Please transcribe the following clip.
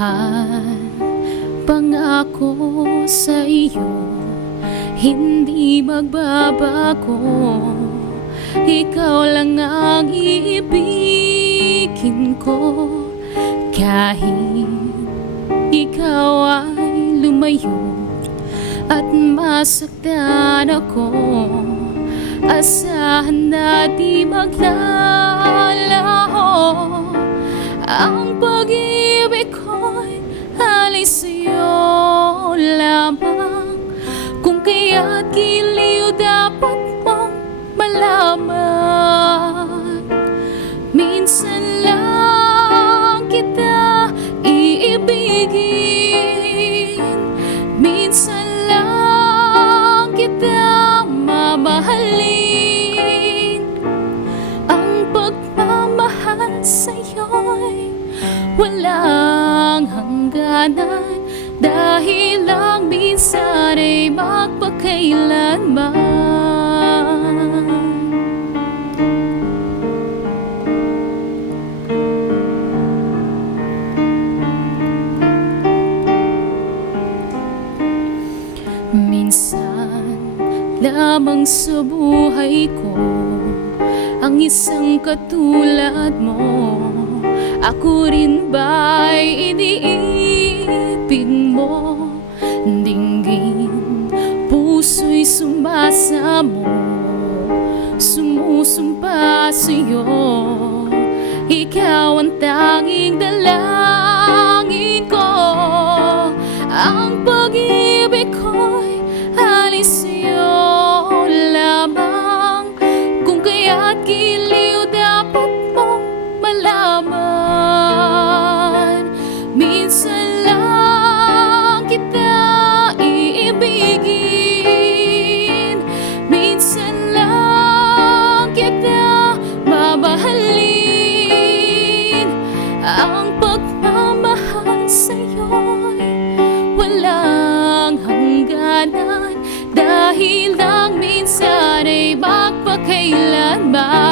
Mahal, pangako sa iyo, hindi magbabago. Ikaw lang ang iibigin ko, kahit ikaw ay lumayo at masaktan ako. Asahan na di maglalaho, ang pag-ibig ko'y alay sa'yo lamang. Kung kaya't giliw dapat mong malaman, minsan lang kita iibigin, minsan lang kita mamahalin. Ang pagmamahal sa'yo'y walang hangganan, dahil lang minsan ay magpakailanman. Minsan lamang sa buhay ko ang isang katulad mo. Ako rin ba'y iniibig mo? Dinggin, puso'y sumasamo, sumusumpa sa'yo. Ikaw ang tanging dalangin ko. Ang pag-ibig ko'y alay sa'yo lamang. Kung kaya't giliw dapat mong malaman, minsan lang kita iibigin, minsan lang kita mamahalin. Ang pagmamahal sa'yo'y walang hangganan, dahil lang minsan ay magpakailanman.